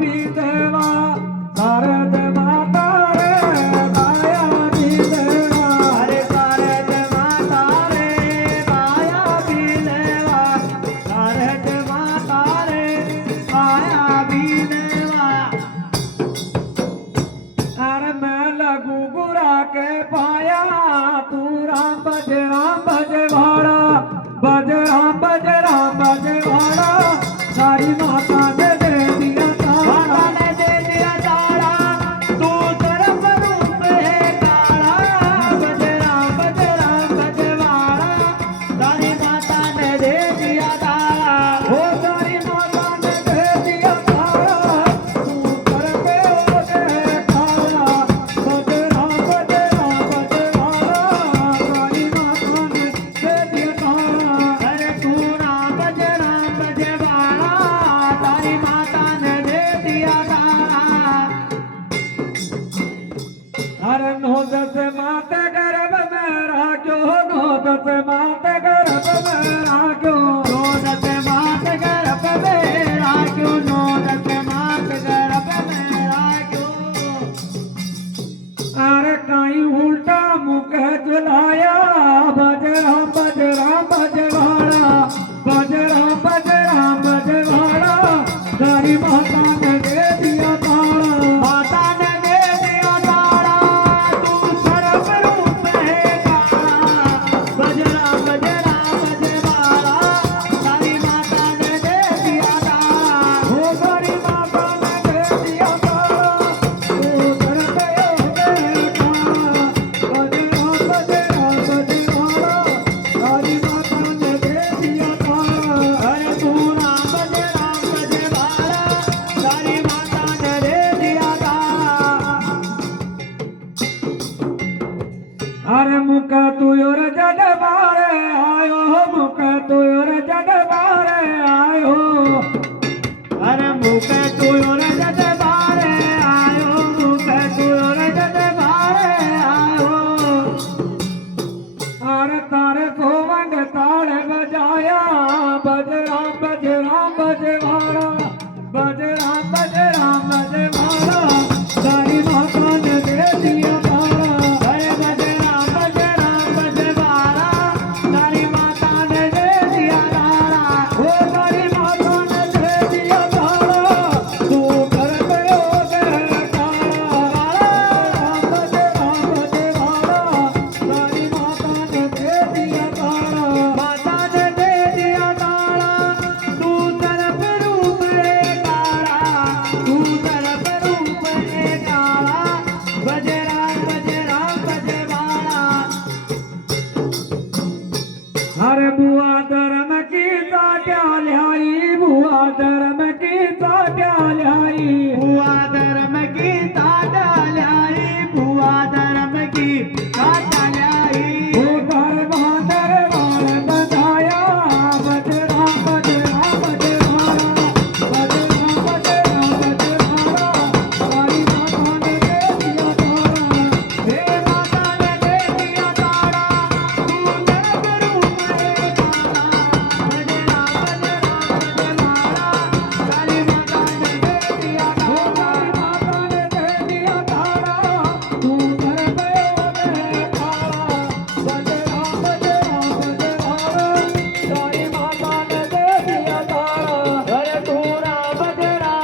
भी देवा शारद माता रे माया भी देवा अरे शारद माता रे माया भी देवा शारद माता रे माया भी देवा अरे मैं लगू बुरा के पाया तू राम बजवाड़ा बजवाड़ा सारी माता ने दे दिया माता ने दे दिया तारा तू तरफ रूप है काला बजवाड़ा सारी माता ने दे दिया तारा हो सारी माता ने दे दिया तारा तू कर पे हो गए काला बजवाड़ा सारी माता ने दे दिया तारा अरे तू राम बजवाड़ा तारी माता ने दे दिया तारा अरे नो दस माते गर्भ में राख्यो नो दस माते गर्भ में राख्यो नो दस मात गर्भ में राख्यो नो दस मात गर्भ में राख्यो अरे कहीं उल्टा मुख चलाया बजवाड़ा सारी माता ने दे दिया तारा माता ने दे दिया तारा तू सर्व रूप है काला बजवाड़ा सारी माता ने दे दिया तारा हो सारी माता ने दे दिया तारा तू कर गए हो गए तारा बजवाड़ा सारी माता ने दे दिया तारा अरे तू राम बजवाड़ा सारी माता ने दे दिया तारा अरे मुख तुयोर जग बारे आयो मुख तुयोर जग बारे आयो अरे मुख तुयोर जग बारे आयो मुख तुयोर जग बारे आयो अरे तारे सोवंग ताड़ बजाया बजवाड़ा बजवाड़ा सारी माता ने दे दिया तारा अरे बजवाड़ा सारी माता ने दे दिया तारा हो सारी माता ने दे दिया तारा तू कर गए हो गए तारा बजवाड़ा सारी माता ने दे दिया तारा माता ने दे दिया तारा तू तरफ रूप है काला तू तरफ रूप है काला बजवाड़ा अरे बुआ धर्म की क्या ल्याई बुआ धर्म की क्या ल्याई बुआ धर्म की ताटा लाई बुआ धर्म की ताटा लाई वो दरबार बजाया बजवाड़ा सारी माता ने दे दिया तारा हे माता ने दे दिया तारा तू तरफ रूप है काला सारी माता ने दे दिया वो तारा सारी माता ने दे दिया तारा तू कर गए हो गए तारा बजवाड़ा सारी माता ने दे दिया तारा अरे तू राम बजवाड़ा